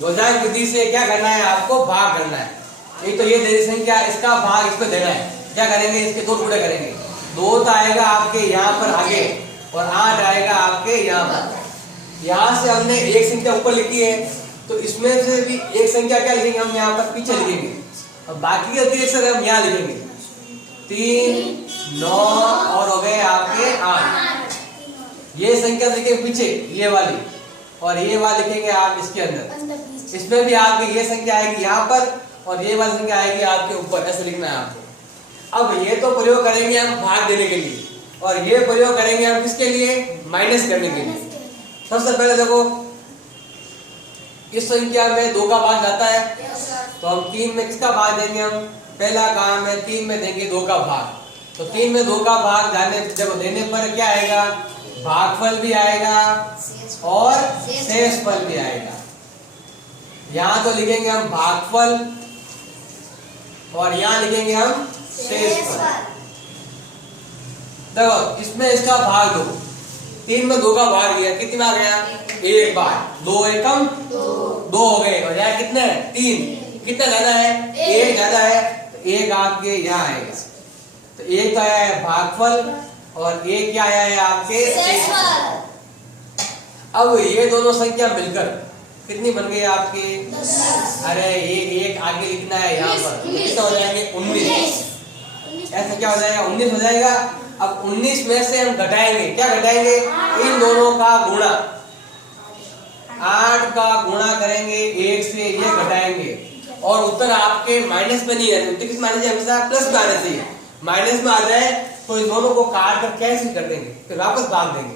योजक विधि से क्या करना है, आपको भाग करना है। एक तो ये दे दी संख्या, इसका भाग इसको देना है। क्या करेंगे, इसके 2 टुकड़े करेंगे। 2 तो आएगा आपके यहाँ पर आगे और 8 आएगा आपके यहाँ पर। यहाँ से हमने एक संख्या ऊपर लिखी है, तो इसमें से भी एक संख्या क्या लिखेंगे हम यहाँ पर पीछे लिखेंगे, और बाकी के 3 अक्षर हम यहाँ लिखेंगे। 3, 9 और हो गए आपके 8। ये संख्या लिखेंगे पीछे, ये वाली, और ये वाली लिखेंगे आप इसके अंदर। इसमें भी आपकी ये संख्या आएगी यहाँ पर और ये वाली संख्या आएगी आपके ऊपर। ऐसे लिखना है आपको। अब ये तो प्रयोग करेंगे हम भाग देने के लिए, और ये प्रयोग करेंगे हम किसके लिए, माइनस करने के लिए। सबसे पहले देखो, इस संख्या में 2 का भाग जाता है, तो हम 3 में किसका भाग देंगे, हम पहला काम है 3 में देंगे 2 का भाग। तो 3 में 2 का भाग जाने जब देने पर क्या आएगा, भागफल भी आएगा और शेषफल भी आएगा। यहाँ तो लिखेंगे हम भागफल और यहाँ लिखेंगे हम शेषफल। देखो इसमें इसका भाग 2, 3 में 2 का भाग दिया, कितना आ गया, 1 बार। 2 एकम 2 हो गए, और यहाँ कितने 3, कितना ज्यादा है, 1 ज्यादा है, तो 1 आपके यहाँ आएगा। तो 1 तो आया है भागफल और 1 क्या आया है आपके शेषफल। अब ये दोनों संख्या मिलकर कितनी बन गई आपकी, 10। अरे ये 1 आगे लिखना है यहाँ पर, कितना हो जाएंगे 19। ऐसा क्या हो जाएगा, 19 हो जाएगा। अब 19 में से हम घटाएंगे, क्या घटाएंगे, इन दोनों का गुणा। 8 का गुणा करेंगे 1 से, ये घटाएंगे, और उत्तर आपके माइनस में नहीं है। उत्तर किस माइनस है, हमेशा प्लस में आना चाहिए। माइनस में आ जाए तो इन दोनों को काट कर कैंसिल कर देंगे, फिर वापस भाग देंगे।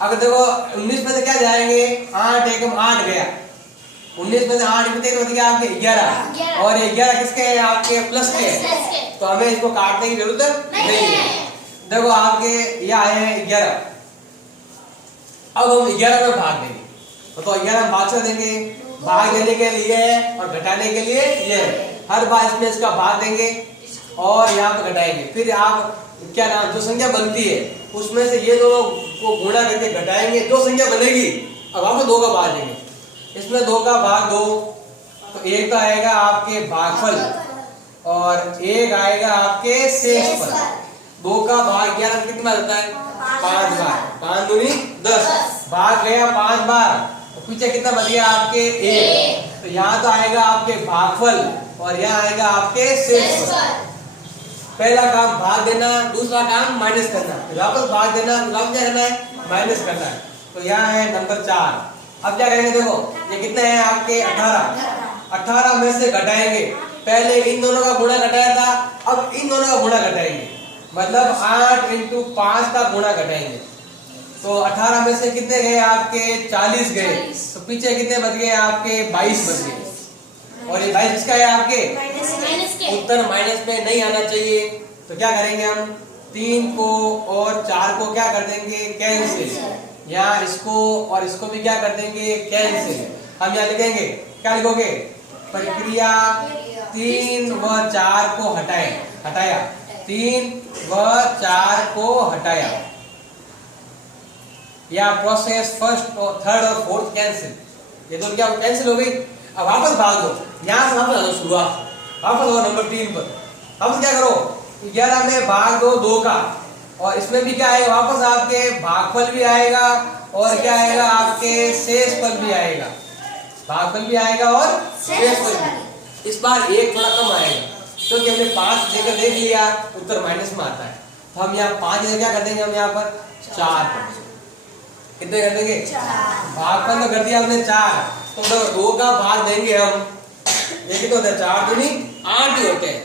अगर देखो 19 में से क्या जाएंगे, 8 एकम 8 गया, 19 में से 8 बच गया आपके 11, और 11 किसके हैं, आपके प्लस के हैं, तो हमें इसको काटने की जरूरत नहीं है। देखो आपके ये आए हैं 11, अब हम 11 में भाग देंगे, तो 11 में भाग से देंगे, भाग देने के लिए और घटाने के लिए ये हर बार इसमें इसका भाग देंगे और यहाँ पे घटाएंगे। फिर आप क्या नाम, जो संख्या बनती है उसमें से ये दोनों को गुणा करके घटाएंगे, जो संख्या बनेगी अब आप 2 का भाग देंगे। इसमें 2 का भाग 2, तो 1 तो आएगा आपके भागफल और 1 आएगा आपके शेषफल। 2 का भाग 11 कितना होता है, 5 बार। 5 दूनी 10, भाग गया 5 बार, तो पीछे कितना बच गया आपके 1। तो यहाँ तो आएगा आपके भागफल और यहाँ आएगा आपके शेषफल। पहला काम भाग देना, दूसरा काम माइनस करना, वापस भाग देना, वापस क्या करना है, माइनस करना है। तो यहाँ है नंबर 4। अब क्या करेंगे, देखो ये कितने हैं आपके 18। 18 में से घटाएंगे, पहले इन दोनों का गुणा घटाया था, अब इन दोनों का गुणा घटाएंगे, मतलब 8 × 5 का गुणा घटाएंगे। तो 18 में से कितने गए आपके 40 गए, तो पीछे कितने बच गए आपके 22 बच गए, और ये 22 किसका है आपके, उत्तर माइनस में नहीं आना चाहिए। तो क्या करेंगे हम, 3 को और 4 को क्या कर देंगे, कैंसिल। यहाँ इसको और इसको भी क्या कर देंगे, कैंसिल। हम यहाँ लिखेंगे, क्या लिखोगे, प्रक्रिया 3 व 4 को हटाया, 3 व 4 को हटाया, या प्रोसेस फर्स्ट और थर्ड और फोर्थ कैंसिल। ये तो क्या कैंसिल हो गई। अब वापस भाग दो, यहाँ से वापस शुरुआत, वापस हो नंबर 3 पर। अब क्या करो, 11 में भाग दो 2 का, और इसमें भी क्या आएगा, वापस आपके भागफल भी आएगा और क्या आएगा आपके शेषफल भी आएगा। भागफल भी आएगा और शेषफल भी। इस बार 1 थोड़ा कम आएगा, क्योंकि हमने 5 लेकर देख लिया, उत्तर माइनस में आता है। तो हम यहाँ 5 क्या कर देंगे, हम यहाँ पर 4 कर देंगे। कितने कर देंगे, भागफल तो कर दिया हमने 4, तो 2 का भाग देंगे हम, ये कितने होते हैं, 4 दूनी 8 ही होते हैं।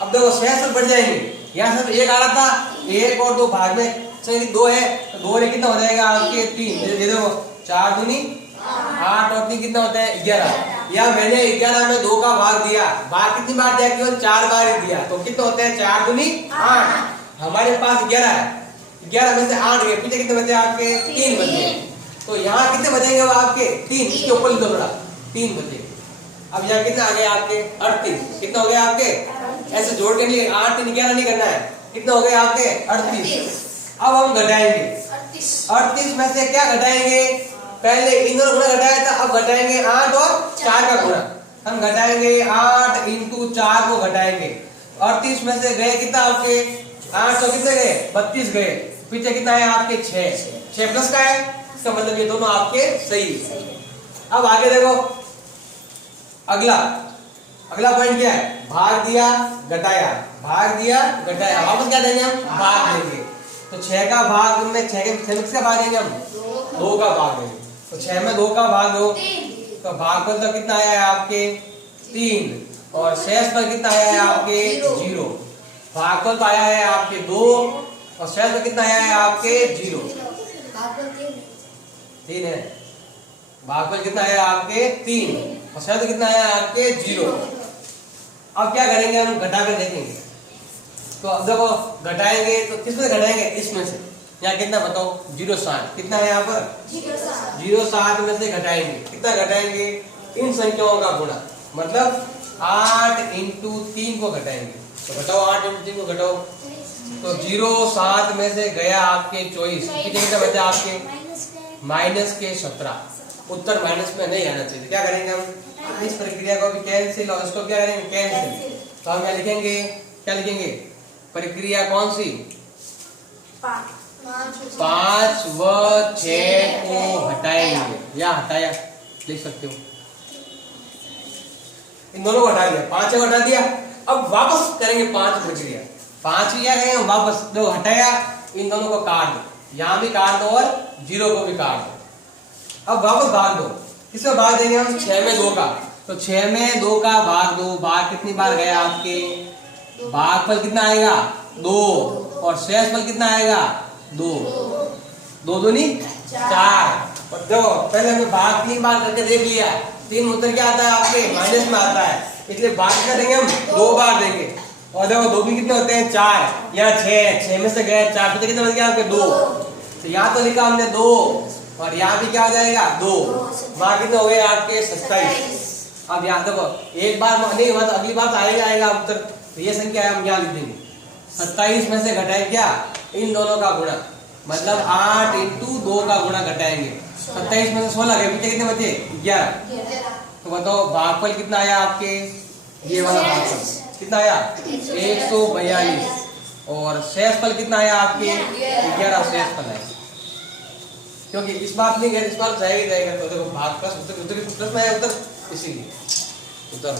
अब देखो शेषफल बढ़ जाएंगे, यहाँ से 1 आ रहा था, 1 और 2 भाग में 2 है, तो 2 में कितना हो जाएगा आपके 3। ये देखो 4 दूनी 8 और 3 कितना होता है 11। या मैंने 11 में 2 का भाग दिया, भाग कितनी बार दिया, केवल 4 बार ही दिया, तो कितना होते हैं 4 दूनी 8। हमारे पास 11 है, 11 में से 8 गए, पीछे कितने बचे आपके 3 बचे। तो यहाँ कितने बचेंगे आपके 3, इसके ऊपर लिखो थोड़ा, 3 बचे। अब यहाँ कितना आ गया आपके 38, कितना हो गया आपके, ऐसे जोड़ के लिए 8 3 11 नहीं करना है, कितना हो गया आपके 38। अब हम घटाएंगे 38 में से क्या घटाएंगे, पहले इन दोनों गुणा घटाया था, अब घटाएंगे 8 और 4 का गुणा। हम घटाएंगे 8 इंटू 4 को घटाएंगे। 38 में से गए कितना आपके 8 तो कितने गए 32 गए, पीछे कितना है आपके 6 प्लस का है, इसका मतलब ये दोनों आपके सही है। अब आगे देखो अगला पॉइंट क्या है, भाग दिया घटाया, भाग दिया घटाया, वापस क्या देंगे हम भाग देंगे। तो 6 का भाग में 6 के किसका भाग देंगे हम 2 का भाग देंगे। तो 6 में 2 का भाग दो तो भागफल तो कितना आया है आपके 3 और शेष पर कितना आया है आपके 0। भागफल तो आया है आपके 2 और शेष पर कितना आया है आपके 0। 3 है, भागफल कितना आया आपके 3 और शेष कितना आया आपके 0। अब क्या करेंगे हम घटा कर देखेंगे। तो अब देखो घटाएंगे तो किसमें घटाएंगे इसमें से, यहाँ कितना बताओ 0.7 कितना है यहाँ पर 0.7 में से घटाएंगे, कितना घटाएंगे इन संख्याओं का गुणा, मतलब 8 इंटू 3 को घटाएंगे। तो घटाओ 8 इंटू 3 को घटाओ तो 0.7 में से गया आपके 24, कितना बचा आपके माइनस के 17। उत्तर माइनस में नहीं आना चाहिए। क्या करेंगे हम इस प्रक्रिया को भी कैंसिल और इसको क्या करेंगे कैंसिल। तो हम क्या लिखेंगे प्रक्रिया कौन सी 5 व 6 को हटाएंगे, या हटाया लिख सकते हो। इन दोनों को हटा दिया, 5 को हटा दिया। अब वापस करेंगे 5 प्रक्रिया, 5 ही क्या करेंगे वापस, जो हटाया इन दोनों को काट दो, यहाँ भी काट दो और 0 को भी काट दो। अब वापस भाग दो, किसमें भाग देंगे हम 6 में 2 का। तो 6 में 2 का भाग दो, भाग कितनी बार गया आपके, भागफल कितना आएगा 2 और शेषफल कितना आएगा 2, 2 दूनी 4। और देखो पहले हमने भाग 3 बार करके देख लिया, 3 उत्तर क्या आता है आपके माइनस में आता है, इसलिए भाग क्या देंगे हम 2 बार देंगे। और देखो 2 भी कितने होते हैं 4, यहाँ 6 में से गए 4, कितने बच गया आपके 2। तो यहाँ तो लिखा हमने 2 और यहाँ भी क्या हो जाएगा 2, वहां कितने हो गए आपके 27। अब यहाँ देखो एक बार नहीं हुआ तो अगली बार आएगा उत्तर। तो ये संख्या है हम यहाँ लिख देंगे 27 में से घटाए क्या इन दोनों का गुणा, मतलब 8 इंटू 2 का गुणा घटाएंगे। 27 में से 16 गए, पीछे कितने बचे 11। तो बताओ भागफल कितना आया आपके, ये वाला भागफल कितना आया 142 और शेषफल कितना आया आपके 11 शेषफल है, क्योंकि इस बात नहीं इस बार जाएगा। तो देखो भाग प्लस उत्तर में है उत्तर, इसीलिए उत्तर